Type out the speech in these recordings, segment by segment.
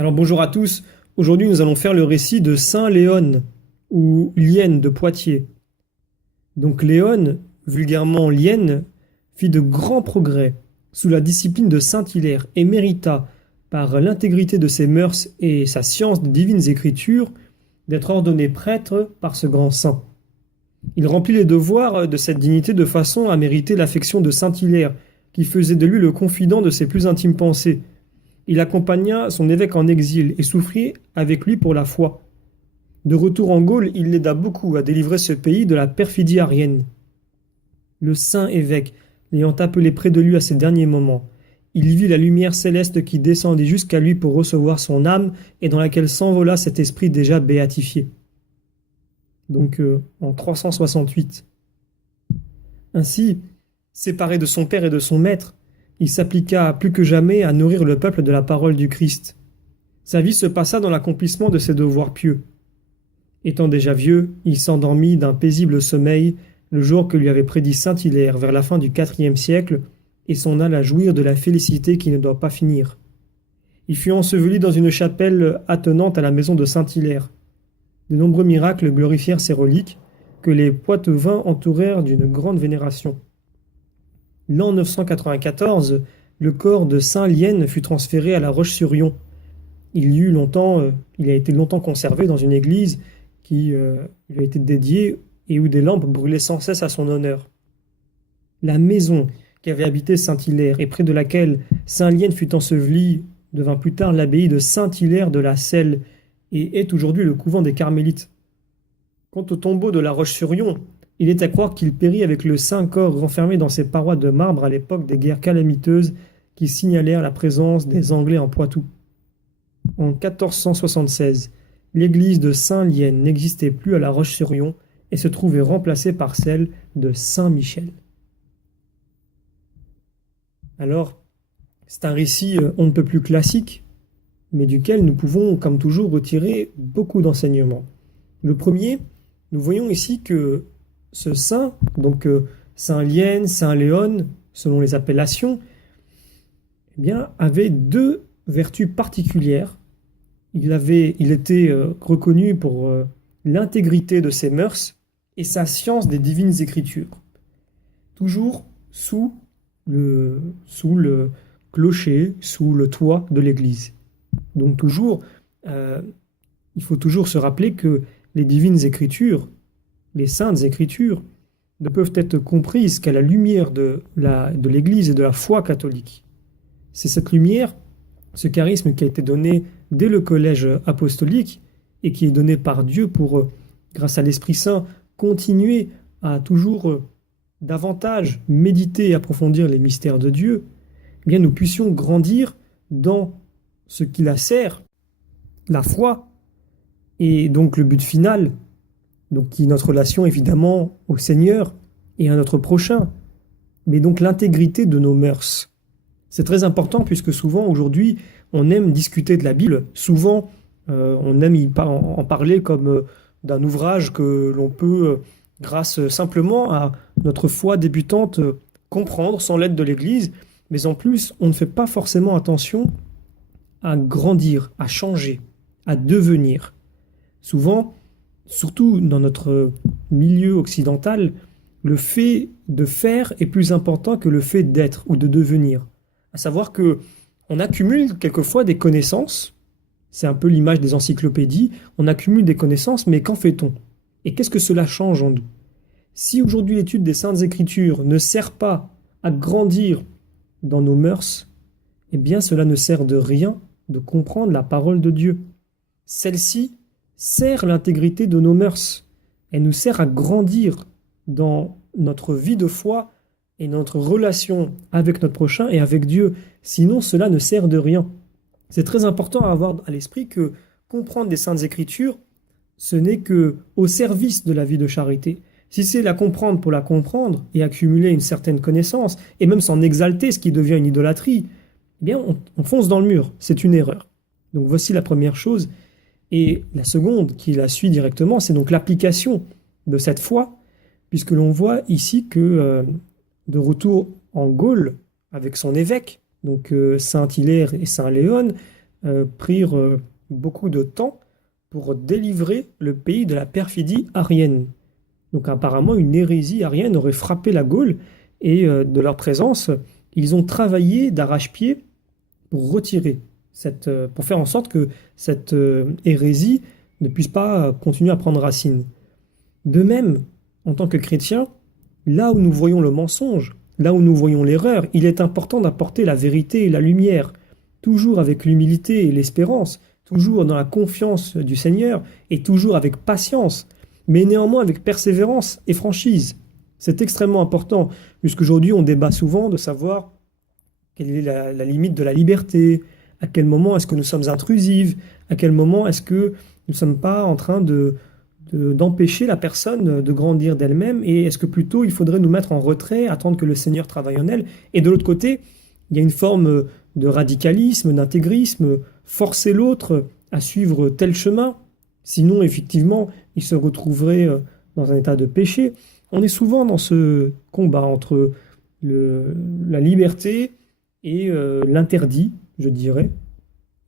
Alors bonjour à tous, aujourd'hui nous allons faire le récit de Saint Léon, ou Lienne de Poitiers. Donc Léon, vulgairement Lienne, fit de grands progrès sous la discipline de Saint Hilaire et mérita, par l'intégrité de ses mœurs et sa science des divines écritures, d'être ordonné prêtre par ce grand saint. Il remplit les devoirs de cette dignité de façon à mériter l'affection de Saint Hilaire, qui faisait de lui le confident de ses plus intimes pensées. Il accompagna son évêque en exil et souffrit avec lui pour la foi. De retour en Gaule, il l'aida beaucoup à délivrer ce pays de la perfidie arienne. Le saint évêque, l'ayant appelé près de lui à ses derniers moments, il vit la lumière céleste qui descendit jusqu'à lui pour recevoir son âme et dans laquelle s'envola cet esprit déjà béatifié. Donc en 368. Ainsi, séparé de son père et de son maître, il s'appliqua plus que jamais à nourrir le peuple de la parole du Christ. Sa vie se passa dans l'accomplissement de ses devoirs pieux. Étant déjà vieux, il s'endormit d'un paisible sommeil le jour que lui avait prédit saint Hilaire vers la fin du IVe siècle et s'en alla jouir de la félicité qui ne doit pas finir. Il fut enseveli dans une chapelle attenante à la maison de saint Hilaire. De nombreux miracles glorifièrent ses reliques, que les Poitevins entourèrent d'une grande vénération. L'an 994, le corps de saint Lienne fut transféré à la Roche-sur-Yon. Il a été longtemps conservé dans une église qui lui a été dédiée et où des lampes brûlaient sans cesse à son honneur. La maison qu'avait habité saint Hilaire et près de laquelle saint Lienne fut enseveli devint plus tard l'abbaye de Saint-Hilaire de la Selle et est aujourd'hui le couvent des Carmélites. Quant au tombeau de la Roche-sur-Yon, il est à croire qu'il périt avec le saint corps renfermé dans ses parois de marbre à l'époque des guerres calamiteuses qui signalèrent la présence des Anglais en Poitou. En 1476, l'église de Saint-Lienne n'existait plus à la Roche-sur-Yon et se trouvait remplacée par celle de Saint-Michel. Alors, c'est un récit on ne peut plus classique, mais duquel nous pouvons, comme toujours, retirer beaucoup d'enseignements. Le premier, nous voyons ici que ce saint, donc Saint Lienne, Saint Léon, selon les appellations, eh bien, avait deux vertus particulières. Il était reconnu pour l'intégrité de ses mœurs et sa science des divines écritures. Toujours sous le clocher, sous le toit de l'église. Donc toujours, il faut toujours se rappeler que les divines écritures, les saintes écritures, ne peuvent être comprises qu'à la lumière de l'Église et de la foi catholique. C'est cette lumière, ce charisme qui a été donné dès le collège apostolique et qui est donné par Dieu pour, grâce à l'Esprit Saint, continuer à toujours davantage méditer et approfondir les mystères de Dieu, eh bien nous puissions grandir dans ce qui la sert, la foi, et donc le but final, donc qui est notre relation évidemment au Seigneur et à notre prochain, mais donc l'intégrité de nos mœurs. C'est très important puisque souvent aujourd'hui on aime discuter de la Bible, souvent on aime en parler comme d'un ouvrage que l'on peut, grâce simplement à notre foi débutante, comprendre sans l'aide de l'Église, mais en plus on ne fait pas forcément attention à grandir, à changer, à devenir. Souvent, surtout dans notre milieu occidental, le fait de faire est plus important que le fait d'être ou de devenir. À savoir que on accumule quelquefois des connaissances, c'est un peu l'image des encyclopédies, on accumule des connaissances, mais qu'en fait-on? Et qu'est-ce que cela change en nous? Si aujourd'hui l'étude des Saintes Écritures ne sert pas à grandir dans nos mœurs, eh bien cela ne sert de rien de comprendre la parole de Dieu. Celle-ci sert l'intégrité de nos mœurs. Elle nous sert à grandir dans notre vie de foi et notre relation avec notre prochain et avec Dieu. Sinon, cela ne sert de rien. C'est très important à avoir à l'esprit que comprendre les Saintes Écritures, ce n'est que au service de la vie de charité. Si c'est la comprendre pour la comprendre et accumuler une certaine connaissance, et même s'en exalter, ce qui devient une idolâtrie, eh bien on fonce dans le mur. C'est une erreur. Donc voici la première chose. Et la seconde, qui la suit directement, c'est donc l'application de cette foi, puisque l'on voit ici que de retour en Gaule avec son évêque, donc Saint Hilaire et Saint Léon, prirent beaucoup de temps pour délivrer le pays de la perfidie arienne. Donc apparemment, une hérésie arienne aurait frappé la Gaule et de leur présence, ils ont travaillé d'arrache-pied pour retirer pour faire en sorte que cette hérésie ne puisse pas continuer à prendre racine. De même, en tant que chrétien, là où nous voyons le mensonge, là où nous voyons l'erreur, il est important d'apporter la vérité et la lumière, toujours avec l'humilité et l'espérance, toujours dans la confiance du Seigneur et toujours avec patience, mais néanmoins avec persévérance et franchise. C'est extrêmement important, puisqu'aujourd'hui on débat souvent de savoir quelle est la limite de la liberté, à quel moment est-ce que nous sommes intrusifs, à quel moment est-ce que nous ne sommes pas en train d'empêcher la personne de grandir d'elle-même, et est-ce que plutôt il faudrait nous mettre en retrait, attendre que le Seigneur travaille en elle. Et de l'autre côté, il y a une forme de radicalisme, d'intégrisme, forcer l'autre à suivre tel chemin, sinon effectivement il se retrouverait dans un état de péché. On est souvent dans ce combat entre la liberté et l'interdit, je dirais.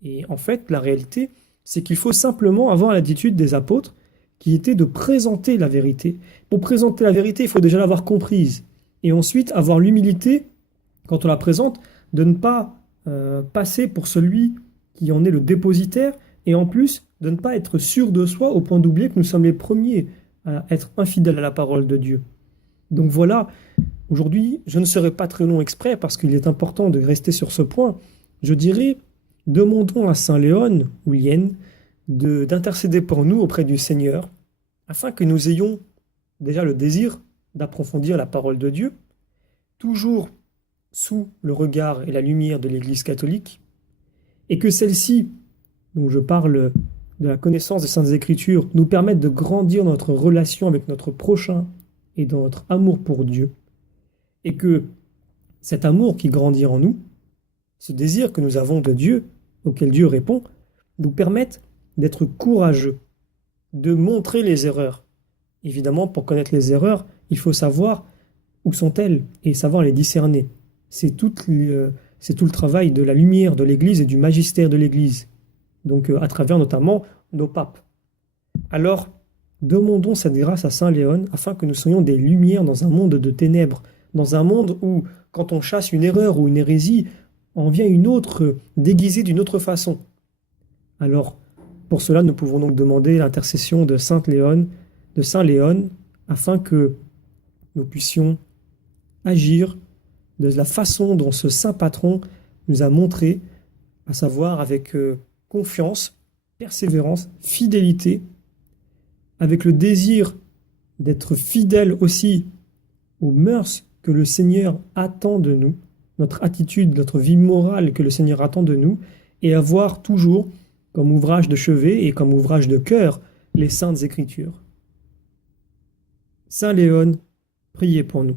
Et en fait, la réalité, c'est qu'il faut simplement avoir l'attitude des apôtres qui était de présenter la vérité. Pour présenter la vérité, il faut déjà l'avoir comprise. Et ensuite, avoir l'humilité, quand on la présente, de ne pas passer pour celui qui en est le dépositaire, et en plus, de ne pas être sûr de soi au point d'oublier que nous sommes les premiers à être infidèles à la parole de Dieu. Donc voilà, aujourd'hui, je ne serai pas très long exprès parce qu'il est important de rester sur ce point. Je dirais, demandons à Saint Léon ou Lien d'intercéder pour nous auprès du Seigneur, afin que nous ayons déjà le désir d'approfondir la parole de Dieu, toujours sous le regard et la lumière de l'Église catholique, et que celle-ci, dont je parle de la connaissance des Saintes Écritures, nous permette de grandir dans notre relation avec notre prochain et dans notre amour pour Dieu, et que cet amour qui grandit en nous, ce désir que nous avons de Dieu, auquel Dieu répond, nous permette d'être courageux, de montrer les erreurs. Évidemment, pour connaître les erreurs, il faut savoir où sont-elles et savoir les discerner. C'est tout le travail de la lumière de l'Église et du magistère de l'Église, donc à travers notamment nos papes. Alors, demandons cette grâce à Saint Léon afin que nous soyons des lumières dans un monde de ténèbres, dans un monde où, quand on chasse une erreur ou une hérésie, en vient une autre déguisée d'une autre façon. Alors, pour cela, nous pouvons donc demander l'intercession de Saint Léon, afin que nous puissions agir de la façon dont ce saint patron nous a montré, à savoir avec confiance, persévérance, fidélité, avec le désir d'être fidèle aussi aux mœurs que le Seigneur attend de nous, notre attitude, notre vie morale que le Seigneur attend de nous, et avoir toujours comme ouvrage de chevet et comme ouvrage de cœur les Saintes Écritures. Saint Léon, priez pour nous.